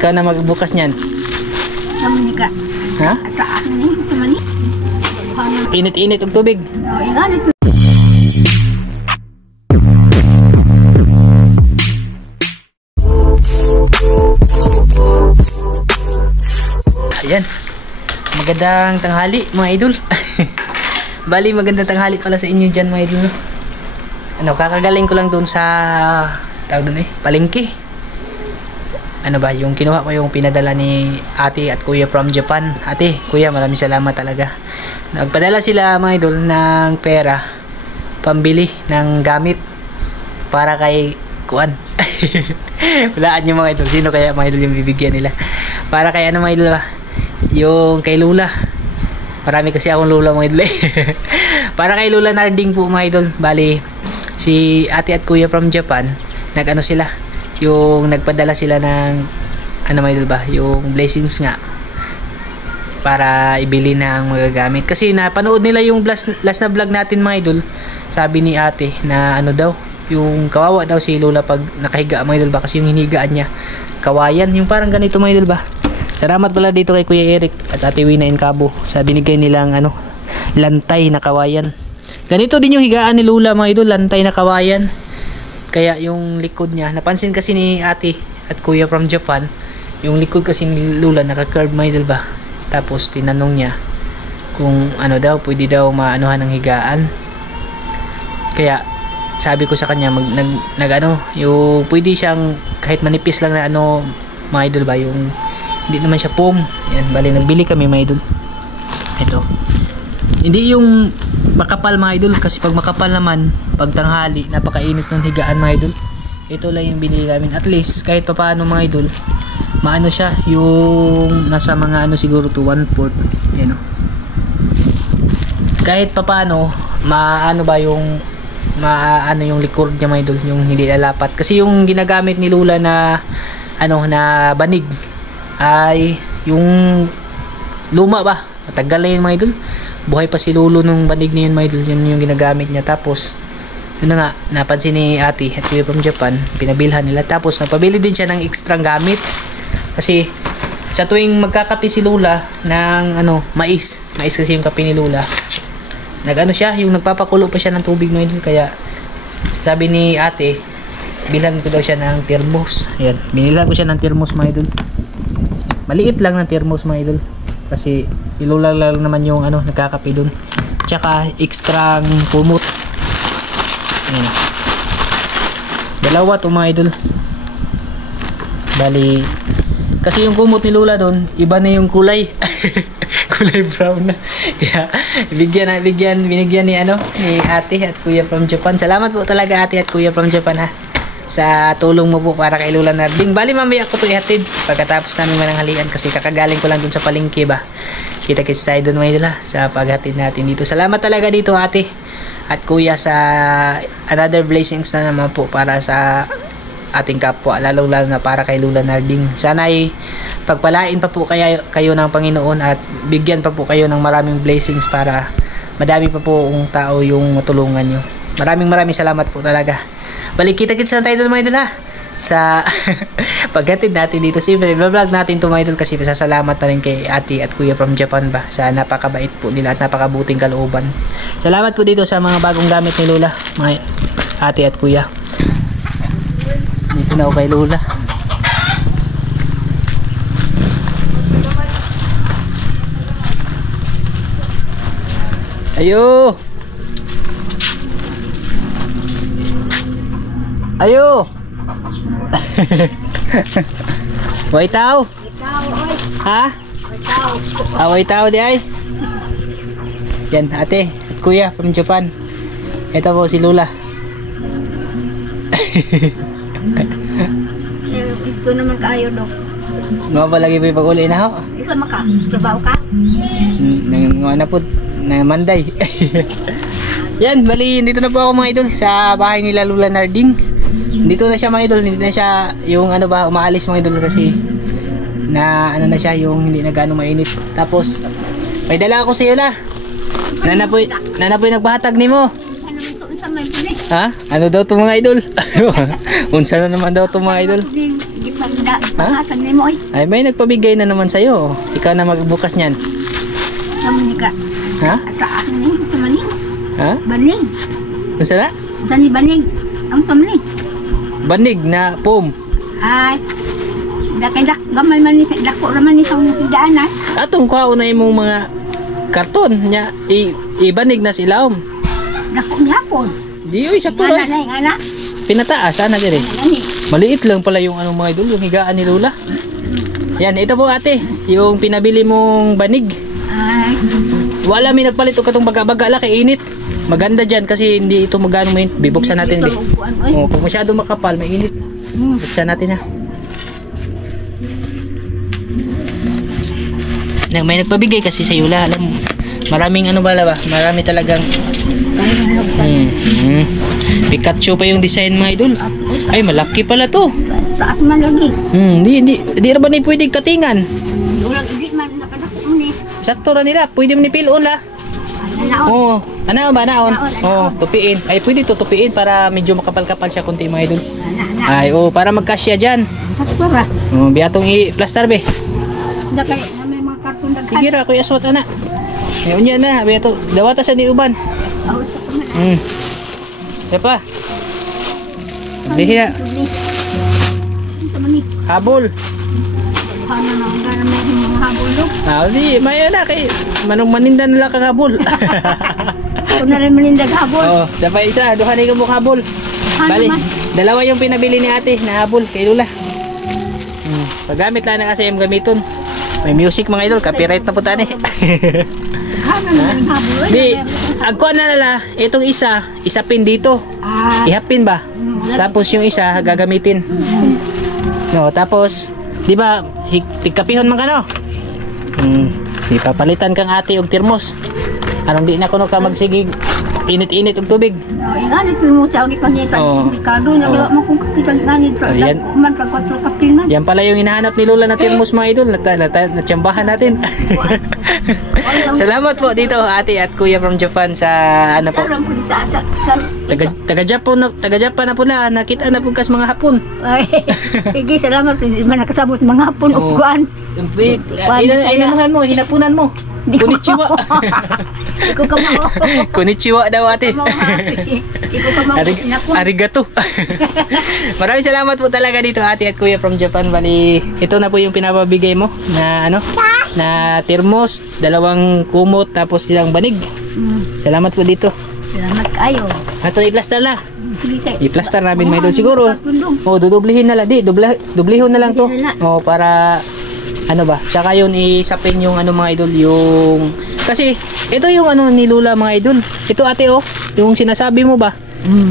Ikaw na magbukas niyan. Naman ka. Ha? At ni teman ni. Init-init ang tubig. Oh, ingat. Ayan. Magandang tanghali mga idol. Bali magandang tanghali pala sa inyo dyan mga idol. Ano, kakagaling ko lang doon sa tawag doon palengke. Ano ba, yung kinuha ko yung pinadala ni ate at kuya from Japan. Ate, kuya, maraming salamat talaga. Nagpadala sila mga idol ng pera pambili ng gamit para kay kuan. Walaan yung mga idol. Sino kaya mga idol yung bibigyan nila? Para kay ano mga idol ba? Yung kay Lula. Marami kasi akong Lula mga idol. Para kay Lula Narding po mga idol. Bali, si ate at kuya from Japan, nag-ano sila, yung nagpadala sila ng ano mga idol ba, yung blessings nga para ibili ng magagamit. Kasi napanood nila yung last na vlog natin mga idol. Sabi ni ate na ano daw, yung kawawa daw si Lola pag nakahiga mga idol ba, kasi yung hinigaan niya kawayan, yung parang ganito mga idol ba. Salamat pala dito kay Kuya Eric at Ate Wina in Cabo sa binigay nilang ano, lantay na kawayan. Ganito din yung higaan ni Lola mga idol, lantay na kawayan. Kaya yung likod niya, napansin kasi ni ate at kuya from Japan, yung likod kasi ni Lola naka-curve mga idol ba. Tapos tinanong niya kung ano daw, pwede daw maanuhan ng higaan. Kaya sabi ko sa kanya nag-ano, yung pwede siyang kahit manipis lang na ano mga idol ba, yung hindi naman siya foam. Yan, bali nagbili kami mga idol. Ito. Hindi yung makapal mga idol, kasi pag makapal naman pag tanghali napakainit ng higaan mga idol. Ito lang yung binili namin, at least kahit pa paano mga idol, maano siya, yung nasa mga ano siguro to 1/4. Yan o, kahit pa paano maano ba yung maano yung likod niya mga idol, yung hindi lalapat. Kasi yung ginagamit ni Lula na ano na banig ay yung luma ba, matagal na yun mga idol. Buhay pa si Lolo nung banig na yun mga idol, yun yung ginagamit niya. Tapos yun na nga, napansin ni ate at kuya from Japan, pinabilhan nila. Tapos nagpabili din siya ng extra gamit, kasi sa tuwing magkakape si Lula ng ano, mais kasi yung kape ni Lula, nag-ano siya, yung nagpapakulo pa siya ng tubig mga idol. Kaya sabi ni ate, bilhan ko daw siya ng thermos. Ayan, binilhan ko siya ng thermos mga idol. Maliit lang ng thermos mga idol, kasi si Lola lang naman yung ano, nagkakape dun. Tsaka extra kumot. Ayan. Dalawa to mga idol. Bali, kasi yung kumot ni Lola dun, iba na yung kulay. Kulay brown na. Kaya binigyan ni ano, ni ate at kuya from Japan. Salamat po talaga ate at kuya from Japan ha, sa tulong mo po para kay Lola Narding. Bali mamaya ko to ihatid pagkatapos namin mananghalian, kasi kakagaling ko lang dun sa palengke ba. Kita-kits tayo dun mga idol sa paghatid natin dito. Salamat talaga dito ate at kuya sa another blessings na naman po para sa ating kapwa, lalo na para kay Lola Narding. Sana ay pagpalain pa po kayo ng Panginoon at bigyan pa po kayo ng maraming blessings para madami pa po ang tao yung matulungan nyo. Maraming salamat po talaga. Balik, kita-kits na tayo doon mga idol ha, sa paghatid natin dito. Siyempre vlog natin ito mga idol, kasi pasasalamat na rin kay ate at kuya from Japan ba, sa napakabait po nila at napakabuting kalooban. Salamat po dito sa mga bagong gamit ni Lola, mga ate at kuya. Dito na ako kay Lola. Ayo! Ayo! Way tao? Ha? Way tao di ay? Yan ate at kuya from Japan. Ito po si Lola. Ito naman kayo dok. Nga ba lagi po pag-uli na ho? Isa maka, trabaho ka? Nga na po, na Manday. Yan, bali dito na po ako mga idol sa bahay nila Lola Narding. Dito na siya mga idol, hindi na siya yung ano ba, umaalis mga idol, kasi na ano na siya, yung hindi na gano'ng mainit. Tapos may dala ako sa iyo na. Nanapoy nagbahatag nimo. Ha? Ano daw to mga idol? Unsa na naman daw to mga idol? Hindi pa pangasan ni mo. Ay, may nagpabigay na naman sa'yo. Ikaw na magbukas niyan. Kami ka. Ha? Ataan ni. Tamaning. Ha? Banig. Masala? Sani banig. Ang tamaning. Banig na pum. Ay. Dakidak. Gamay man ni. Dako raman ni sa hidaan ay. Atong kao na imong mga karton niya. Ibanig na silaom. Dako niya po. Di oy, sakto Ngana rin. na. Ngana. Pinataas, sana dire. Ngani. Maliit lang pala yung anong mga idol, yung higaan ni Lola. Yan, ito po ate, yung pinabili mong banig. Ay. Wala may nagpalit o katong baga-baga la kay init. Maganda dyan kasi hindi ito magano mainit. Bibuksan natin be. Oh, kung masyado makapal, mainit. Buksan natin ha. May nagpabigay kasi sa Yula, alam mo. Maraming ano ba? Marami talagang Pikachu pa yung design mga idol. Ay, malaki pala to. Taas man lagi. Di ra ba ni pwede katingan? Ulang edit man nakadako mo ni. Sakto ra nila, pwede mo ni pilon la. Oo, ano ba naon? Oo, tupiin. Ay, pwede to tupiin para medyo makapal-kapal siya konti mga idol. Ay, para magkasya dyan. Sakto ra. Biatong i-plaster be. Dakay na may mga karton daghan. Sige ra, kuya aswat ana. Ay, unya na, biato. Dawata sa ni uban. Siapa? Lihi na. Habol. Paano na ang gana may mga habol do? Di, maya na kay manong maninda nila kang habol. Kung na rin manindag habol. Dapat isa, duha ni kamo habol. Bali, dalawa yung pinabili ni ate na habol kay Lula. Paggamit lang na kasi yung gamiton. May music mga idol, copyright na po tani. Hana naman yung habol. Di, agkuan na nala, itong isa pin dito. Ihapin ba? Tapos yung isa gagamitin. No, tapos di ba tigkapihon man kano? Ipapalitan kang ate og termos. Anong di na kuno ka magsigig init-init og tubig. Inganit mo sa agi pangita. Kado na gawa mo kung kita inganit sa man pag 4 kapil man. Yan pala yung hinahanap ni Lola na termos mga idol. Natsambahan natin. Salamat po dito ate at kuya from Japan sa ano po. Taga Japan na po na nakita na po kas mga hapon. Ay, sige salamat hindi man nakasabot mga hapon ug kuan. Inanuhan mo, hinapunan mo. Konnichiwa. Iko ka mao. Konnichiwa daw ate. Iko ka mao. Arigato. Maraming salamat po talaga dito ate at kuya from Japan. Bali, ito na po yung pinapabigay mo na ano, na termos, 2 kumot tapos ilang banig. Salamat po dito. Salamat kayo. Ato i-plaster na. I-plaster namin may doon siguro. Dudublihin na lang. Dublihon na lang to. Para ano ba? Saka yun isapin yung ano mga idol, yung kasi ito yung ano ni Lola mga idol. Ito ate yung sinasabi mo ba?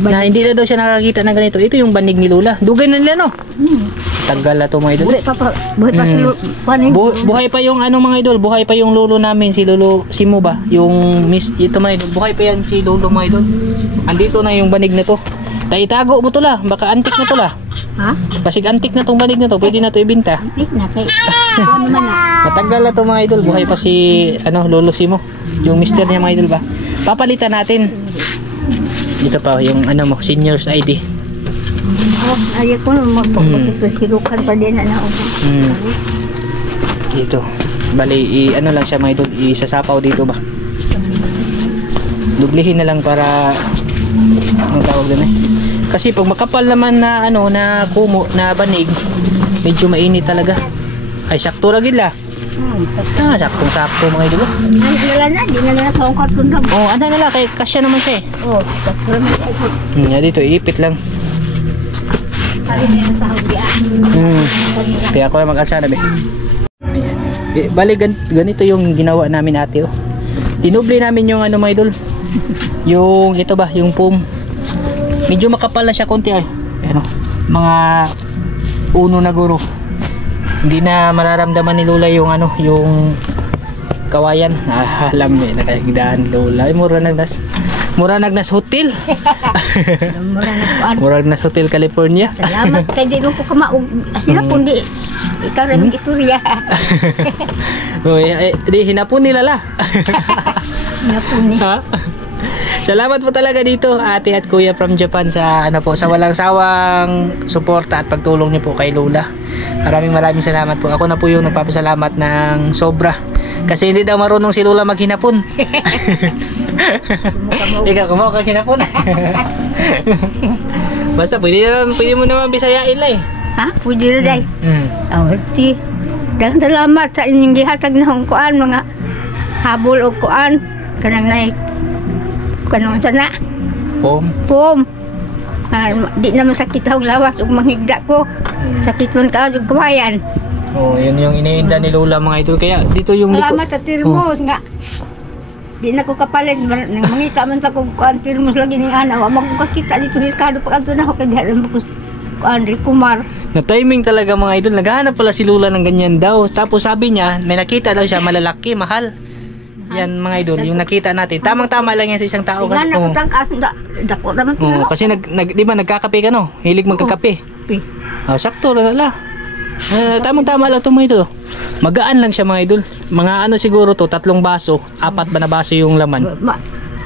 Na hindi na daw siya nakakita ng ganito. Ito yung banig ni Lola. Dugay na nila no? Tagal na to mga idol. Buhay pa yung ano mga idol, buhay pa yung lolo namin, si Lolo Simo ba? Yung miss ito mga idol, buhay pa yan si Lolo mga idol. Andito na yung banig na to. Itago mo to la, baka antik na to la. Ha? Pasig antik na tong banig na to, pwede na to ibenta. Antik na kay. Ano man na? Matagal na to mga idol, buhay pa si ano Lolo Simo. Yung mister niya mga idol ba? Papalitan natin. Dito pa yung ano mo, senior's ID. Ay ko magpapasirukan pa din na ako. Dito. Bali, ano lang siya mga idol, isasapaw dito ba? Dublihin na lang para ang tawag doon Kasi pag makapal naman na ano na kumo na banig, medyo mainit talaga. Ay sakto ra gid la. Saktong-sakto mga idol. Wala na, di na lang akong karton lang. Ano na lang, kay kasya naman siya sakto naman. Dito, iipit lang. Kali na sa hawdian. Kaya ako na mag-alsa na be. Bali, ganito yung ginawa namin ate Dinubli namin yung ano mga idol. Yung ito ba, yung foam. Medyo makapal na siya konti ano, mga uno na guro. Hindi na mararamdaman ni Lola yung ano, yung kawayan. Alam mo nakagdaan Lola. Mura nagnas hotel. Mura nagnas hotel California. Salamat kay di mo po kamaog. Sila po di. Ikaw rin ang istorya. Di hinapon nila la. Hinapon ni. Salamat po talaga dito, ate at kuya from Japan sa ano po, sa walang sawang suporta at pagtulong niyo po kay Lola. Maraming salamat po. Ako na po yung nagpapasalamat ng sobra. Kasi hindi daw marunong si Lola maghinapon. Ikaw, kumuha ka hinapon. Basta pwede mo naman bisayain lang eh. Ha? Pwede na day. Oh, si. Daghang salamat sa inyong gihatag na hong kuan mga habol o kuan kanang nay kanang sana. Pom. Di na masakit ang lawas ug manghigda ko. Sakit man ka ug kawayan. Oh, yun yung iniinda ni Lola mga idol. Kaya dito yung salamat sa tirmos nga. Di na ko kapalit nang mangita man sa kung kuan tirmos lagi ning ana wa magkakita dito ni Ricardo pag adto na ako kay diha ko kuan Kumar. Na timing talaga mga idol, naghahanap pala si Lola ng ganyan daw. Tapos sabi niya, may nakita daw siya malalaki, mahal. Yan mga idol, yung nakita natin. Tamang-tama lang yan sa isang tao. Nga na kutang dako naman oh, kasi di ba nagkakape ka no? Hilig magkakape. Oh, sakto lala. Tamang-tama lang 'to mga idol. Magaan lang siya mga idol. Mga ano siguro to, 3 baso, 4 ba na baso yung laman.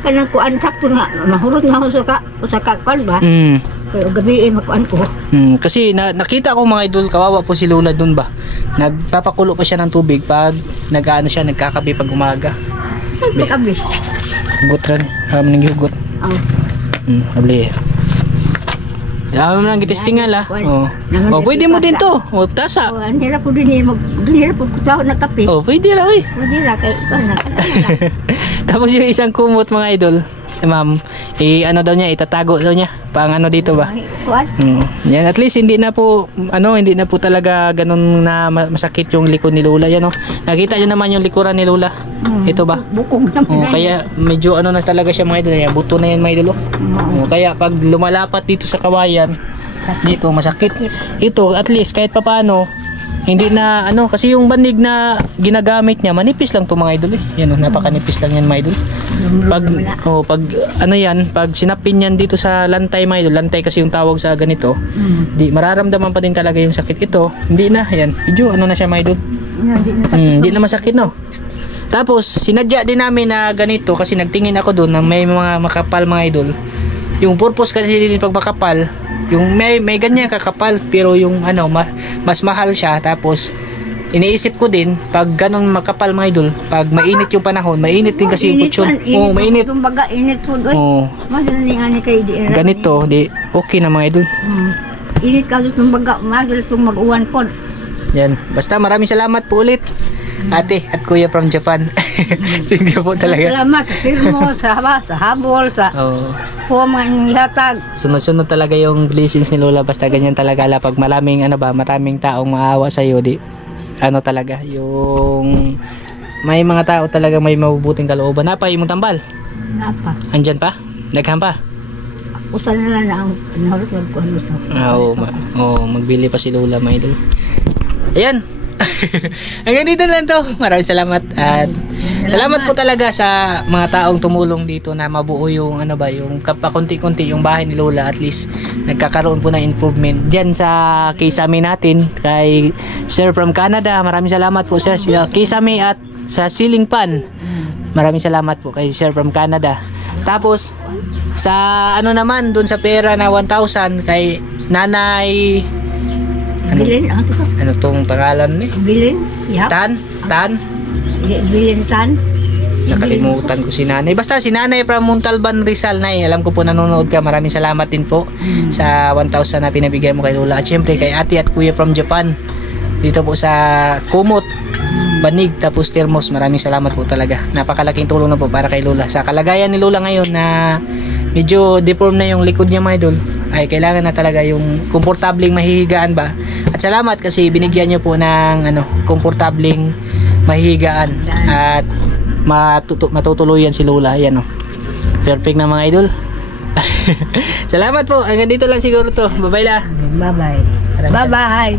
Kanang kuan sakto nga mahurot nga sa ka kuan ba? Kaya gabi makuan ko. Kasi nakita ko mga idol, kawawa po si Lola dun ba. Nagpapakulo pa siya ng tubig pag nag-ano siya, nagkakape pag umaga. Pagkabi. Gutran, haram ng hugot. Habli. Alam mo nang gitestingan la. Pwede mo din to. Tasa. Nira po din po kutaw na kape. Pwede ra oy. Pwede ra kay na. Tapos yung isang kumot mga idol, ma'am, ano daw niya, itatago daw niya. Pang ano dito ba? Yan, at least hindi na po talaga ganun na masakit yung likod ni Lola. Yan oh. Nakita niyo naman yung likuran ni Lola. Ito ba? Bukong naman. Kaya medyo ano na talaga siya mga idol. Yan, buto na yan mga idol. Kaya pag lumalapat dito sa kawayan, dito masakit. Ito at least kahit papaano hindi na ano, kasi yung banig na ginagamit niya manipis lang to mga idol eh. Yan oh, napakanipis lang yan mga idol. Pag ano yan, pag sinapin yan dito sa lantay mga idol, lantay kasi yung tawag sa ganito, di mararamdaman pa din talaga yung sakit. Ito hindi na, yan medyo ano na siya mga idol. Hindi na masakit no. Tapos sinadya din namin na ganito kasi nagtingin ako doon na may mga makapal mga idol. Yung purpose kasi din pag makapal, yung may ganyan kakapal pero yung ano mas mahal siya. Tapos iniisip ko din pag ganun makapal mga idol, pag mainit yung panahon, mainit din kasi yung kutsyon. Mainit. Tumbaga init food oy. Madali ani kay di. Ganito di okay na mga idol. Init ka tumbaga, madali tung mag-uwan pod. Yan. Basta maraming salamat po ulit. Ate at kuya from Japan. Sige po talaga. Salamat sa tirmo, sa habol, sa po mga ihatag. Sunod-sunod talaga yung blessings ni Lola. Basta ganyan talaga la pag maraming taong maawa sa iyo di ano talaga yung may mga tao talaga may mabubuting kalooban. Napa imong tambal? Napa. Andyan pa? Daghan pa? Usan na lang ang nahulog nagkuhan mo sa. Magbili pa si Lola mga idol. Ayan. Hanggang dito lang to. Maraming salamat at salamat po talaga sa mga taong tumulong dito na mabuo yung yung kapakunti-kunti yung bahay ni Lola. At least nagkakaroon po ng improvement dyan sa Kisame natin kay Sir from Canada. Maraming salamat po Sir Kisame at sa Ceiling Pan. Maraming salamat po kay Sir from Canada. Tapos sa naman dun sa pera na 1,000 kay Nanay Bilin, ano tong pangalan ni? Bilin? Yep. Tan? Bilin Tan? Nakalimutan ko si Nanay. Basta si Nanay from Montalban, Rizal. Nay, alam ko po nanonood ka. Maraming salamat din po sa 1,000 na pinabigay mo kay Lola. At syempre kay ate at kuya from Japan. Dito po sa Kumot, Banig, tapos Termos. Maraming salamat po talaga. Napakalaking tulong na po para kay Lola. Sa kalagayan ni Lola ngayon na medyo deform na yung likod niya mga idol, ay kailangan na talaga yung komportableng mahihigaan ba. At salamat kasi binigyan niyo po ng komportableng mahihigaan at matutuluyan si Lola. Ayan perfect na mga idol. Salamat po. Hanggang dito lang siguro to. Bye bye la. Bye bye.